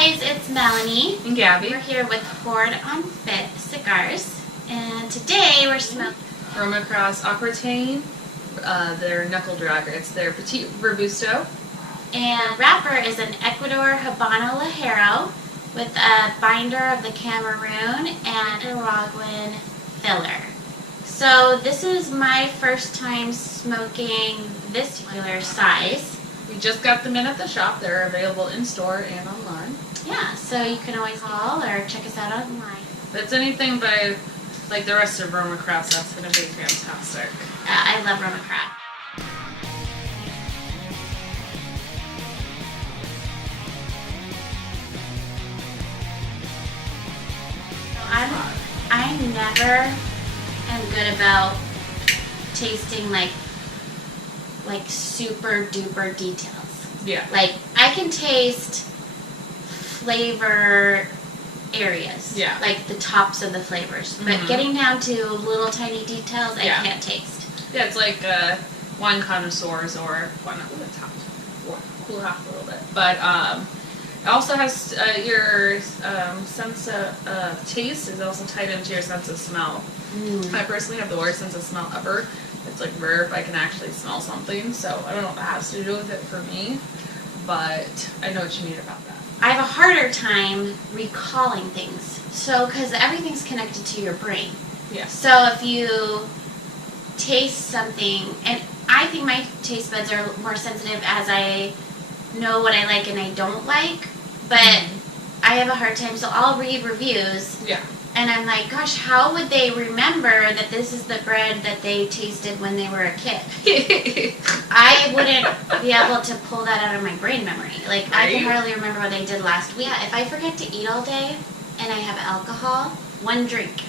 guys, it's Melanie and Gabby. We're here with Ford on Fit Cigars, and today we're smoking Roma Craft Aquitaine, their knuckle dragger. It's their Petit Robusto. And wrapper is an Ecuador Habano Ligero with a binder of the Cameroon and Nicaraguan filler. So this is my first time smoking this particular size. We just got them in at the shop. They're available in store and online. Yeah, so you can always call or check us out online. If it's anything by like the rest of Roma Craft, that's going to be fantastic. I love Roma Craft. I never am good about tasting like super duper details. Yeah. Like I can taste flavor areas. Yeah. Like the tops of the flavors. But getting down to little tiny details I can't taste. Yeah, it's like wine connoisseurs or why not with the top. Cool off a little bit. But it also has your sense of taste is also tied into your sense of smell. I personally have the worst sense of smell ever. It's like rare if I can actually smell something, so I don't know if it has to do with it for me, but I know what you mean about that. I have a harder time recalling things, so because everything's connected to your brain. Yeah. So if you taste something, and I think my taste buds are more sensitive as I know what I like and I don't like, but I have a hard time, so I'll read reviews. Yeah. And I'm like, gosh, how would they remember that this is the bread that they tasted when they were a kid? I wouldn't be able to pull that out of my brain memory. Like, right? I can hardly remember what I did last week. Yeah, if I forget to eat all day and I have alcohol, one drink.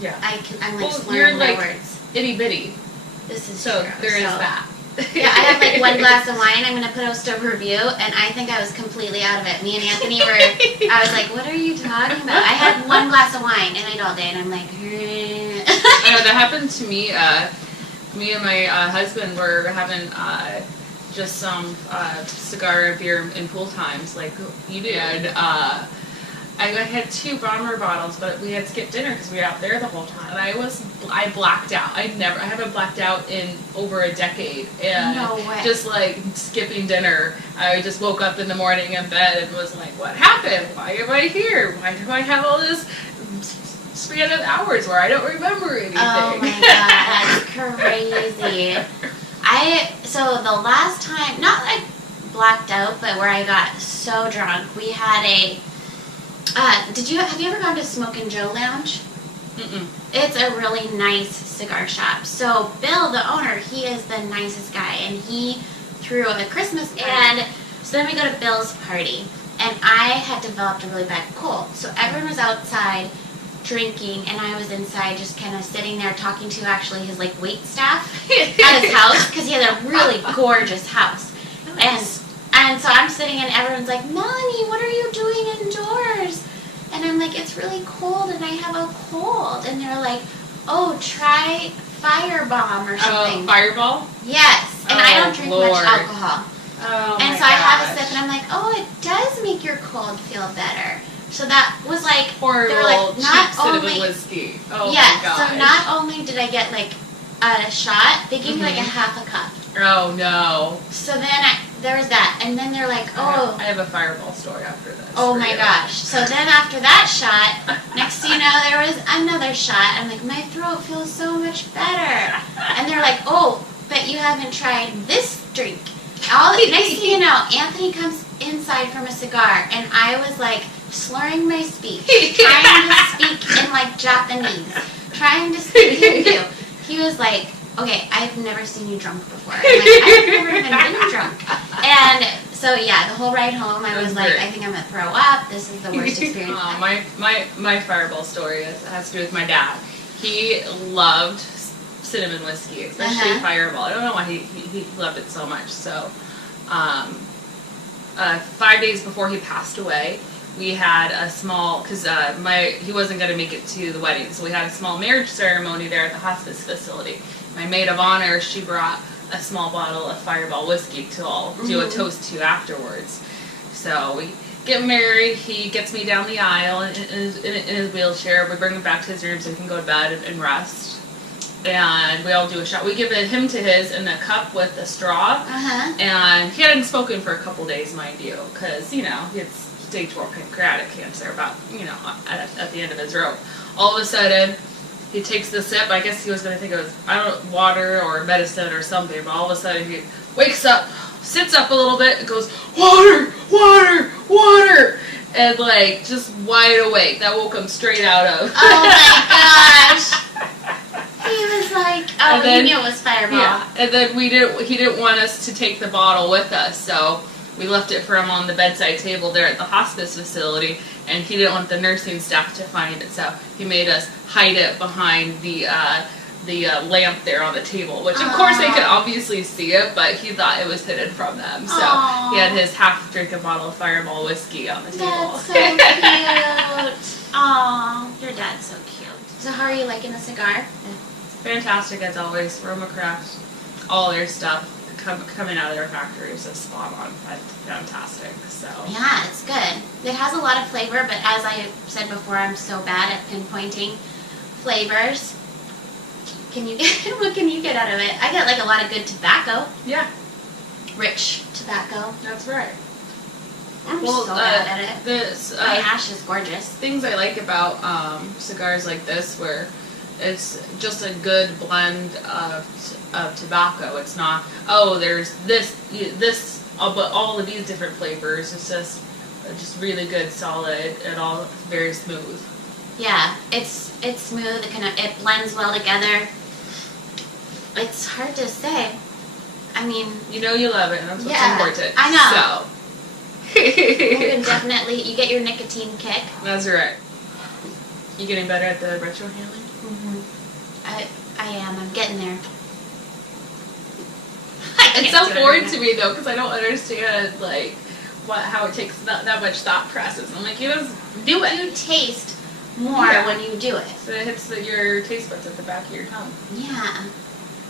Yeah. I'm like slurring you're my like words. Itty bitty. This is so true. There is that. Yeah, I have like one glass of wine I'm going to post a review, and I think I was completely out of it. Me and Anthony were, I was like, what are you talking about? I had one glass of wine and I ate all day, and I'm like, that happened to me. Me and my husband were having just some cigar beer in pool times, like you did. And, I had 2 bomber bottles, but we had skipped dinner because we were out there the whole time. And I blacked out. I haven't blacked out in over a decade. And no way. Just like skipping dinner, I just woke up in the morning in bed and was like, what happened? Why am I here? Why do I have all this span of hours where I don't remember anything? Oh my god, that's crazy. So the last time, not like blacked out, but where I got so drunk, we had a have you ever gone to Smoke and Joe Lounge? It's a really nice cigar shop. So Bill, the owner, he is the nicest guy, and he threw a Christmas party. And so then we go to Bill's party, and I had developed a really bad cold. So everyone was outside drinking, and I was inside just kind of sitting there talking to actually his like wait staff at his house, because he had a really gorgeous house. Nice. And so I'm sitting and everyone's like, Melanie, what are you doing indoors? And I'm like, it's really cold and I have a cold. And they're like, oh, try Fireball or something. Oh, Fireball? Yes. And I don't drink much alcohol. Oh, and so I have a sip and I'm like, oh, it does make your cold feel better. So that was like, horrible, they were like, not only whiskey. Oh yeah, my gosh. So not only did I get like a shot, they gave me like a half a cup. Oh no. So then there was that, and then they're like, oh. I have a Fireball story after this. Oh my gosh. So then after that shot, next thing you know, there was another shot. I'm like, my throat feels so much better. And they're like, oh, but you haven't tried this drink. Next thing you know, Anthony comes inside from a cigar, and I was like slurring my speech, trying to speak in like Japanese, trying to speak Hindu. He was like, okay, I've never seen you drunk before. I'm like, I've never even been drunk. And so yeah, the whole ride home, I was like, I think I'm gonna throw up. This is the worst experience. My Fireball story has to do with my dad. He loved cinnamon whiskey, especially Fireball. I don't know why he loved it so much. So 5 days before he passed away, we had a small, because he wasn't going to make it to the wedding, so we had a small marriage ceremony there at the hospice facility. My maid of honor, she brought a small bottle of Fireball whiskey to all do a toast to afterwards. So get married. He gets me down the aisle in his wheelchair. We bring him back to his room so he can go to bed and rest. And we all do a shot. We give him to his in a cup with a straw. And he hadn't spoken for a couple days, mind you, because, you know, he had stage 4 pancreatic cancer about, you know, at the end of his rope. All of a sudden, he takes the sip. I guess he was going to think it was, I don't know, water or medicine or something, but all of a sudden he wakes up, sits up a little bit, and goes, water, water, water, and like just wide awake. That woke him straight out of. Oh my gosh! He was like, oh, then, he knew it was Fireball. Yeah, and then he didn't want us to take the bottle with us, so we left it for him on the bedside table there at the hospice facility, and he didn't want the nursing staff to find it, so he made us hide it behind the lamp there on the table, which of course they could obviously see it, but he thought it was hidden from them. So he had his half-drinking bottle of Fireball whiskey on the table. That's so cute. Aw, your dad's so cute. So how are you liking the cigar? Fantastic as always. Roma Craft, all their stuff coming out of their factory is just spot on. Fantastic. So yeah, it's good. It has a lot of flavor, but as I said before, I'm so bad at pinpointing flavors. What can you get out of it? I get like a lot of good tobacco. Yeah. Rich tobacco. That's right. I'm so bad at it. My ash is gorgeous. Things I like about cigars like this, where it's just a good blend of tobacco. It's not, oh, there's this, but all of these different flavors. It's just really good, solid, and all very smooth. Yeah, it's smooth. It blends well together. It's hard to say. I mean, you know you love it, and that's what's important. I know. So you can definitely you get your nicotine kick. That's right. You getting better at the retro handling? I am. I'm getting there. It's so boring to me though, because I don't understand like how it takes that much thought process. I'm like, you just do it. You taste more when you do it. So it hits your taste buds at the back of your tongue. Yeah.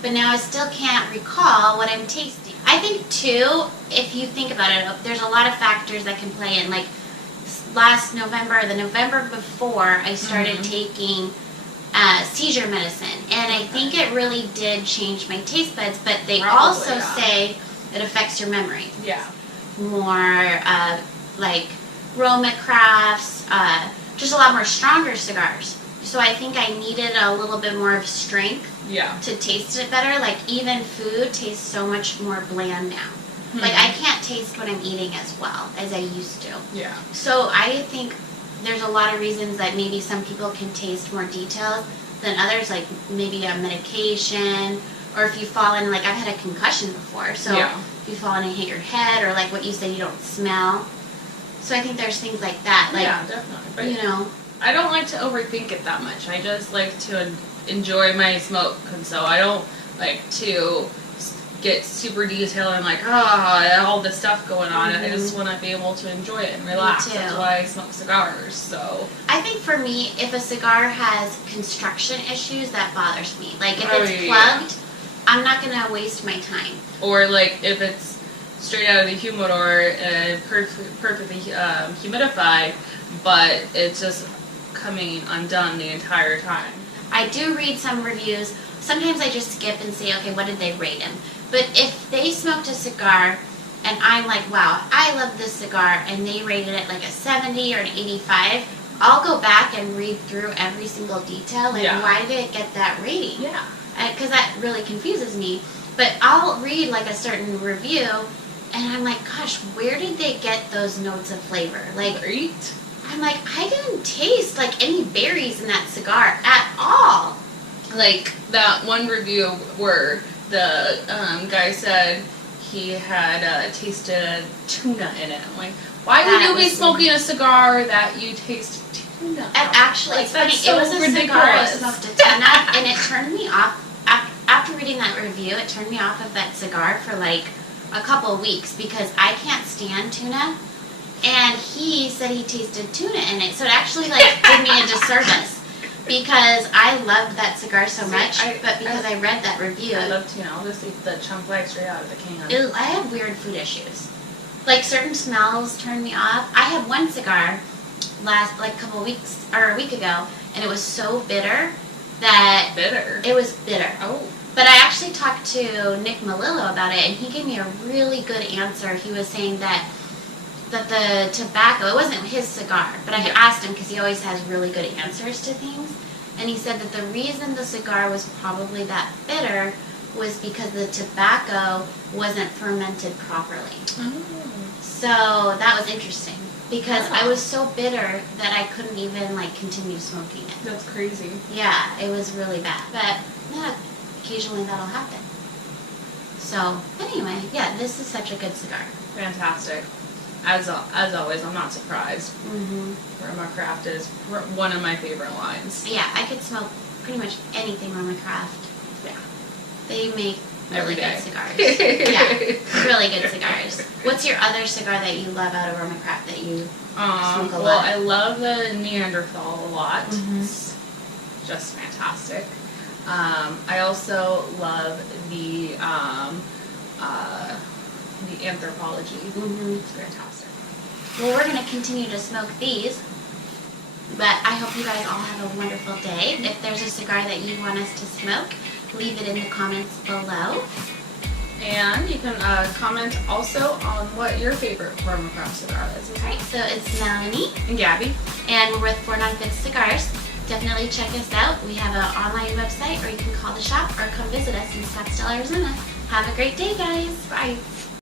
But now I still can't recall what I'm tasting. I think too, if you think about it, there's a lot of factors that can play in. Like last November, the November before, I started taking seizure medicine, and I think it really did change my taste buds. But they also say it affects your memory. Yeah. More like Roma Crafts, just a lot more stronger cigars. So I think I needed a little bit more of strength to taste it better. Like even food tastes so much more bland now. Like I can't taste what I'm eating as well as I used to. Yeah. So I think there's a lot of reasons that maybe some people can taste more details than others, like maybe a medication, or if you fall in, like I've had a concussion before, so if you fall in and hit your head, or like what you said, you don't smell. So I think there's things like that. Like, yeah, definitely. But you know, I don't like to overthink it that much. I just like to enjoy my smoke, and so I don't like to get super detailed and like, all this stuff going on. I just want to be able to enjoy it and relax. That's why I smoke cigars. So I think for me, if a cigar has construction issues, that bothers me. Like if it's plugged, I'm not gonna waste my time. Or like if it's straight out of the humidor and perfectly humidified, but it's just coming undone the entire time. I do read some reviews. Sometimes I just skip and say, okay, what did they rate him? But if they smoked a cigar and I'm like, wow, I love this cigar, and they rated it like a 70 or an 85, I'll go back and read through every single detail and why did it get that rating? Yeah. Because that really confuses me. But I'll read like a certain review and I'm like, gosh, where did they get those notes of flavor? Like, I'm like, I didn't taste like any berries in that cigar at all. Like that one review where the guy said he had tasted tuna in it. I'm like, why would you be smoking a cigar that you taste tuna? And actually, like, it's funny. So it was a ridiculous. Cigar I smoked a ton of, and it turned me off. After reading that review, it turned me off of that cigar for like a couple of weeks because I can't stand tuna. And he said he tasted tuna in it, so it actually like did me a disservice. Because I loved that cigar so much, but because I read that review. I love tuna. I'll just eat the chunk like straight out of the can. I have weird food issues. Like certain smells turn me off. I had one cigar like a couple weeks or a week ago, and it was so bitter that it was bitter. Oh. But I actually talked to Nick Melillo about it, and he gave me a really good answer. He was saying that the tobacco, it wasn't his cigar, but I asked him because he always has really good answers to things, and he said that the reason the cigar was probably that bitter was because the tobacco wasn't fermented properly. So that was interesting because I was so bitter that I couldn't even like continue smoking it. That's crazy. Yeah, it was really bad. But yeah, occasionally that'll happen. So anyway, yeah, this is such a good cigar. Fantastic. As always, I'm not surprised. Roma Craft is one of my favorite lines. Yeah, I could smoke pretty much anything Roma Craft. Yeah. They make really Every day. good cigars. Yeah, really good cigars. What's your other cigar that you love out of Roma Craft that you smoke a lot? Well, I love the Neanderthal a lot. It's just fantastic. I also love the Anthropology. It's fantastic. Well, we're going to continue to smoke these, but I hope you guys all have a wonderful day. If there's a cigar that you want us to smoke, leave it in the comments below. And you can comment also on what your favorite Roma Craft cigar is. Alright, so it's Melanie And Gabby. and we're with 495 Cigars. Definitely check us out. We have an online website, or you can call the shop or come visit us in Scottsdale, Arizona. Have a great day, guys. Bye.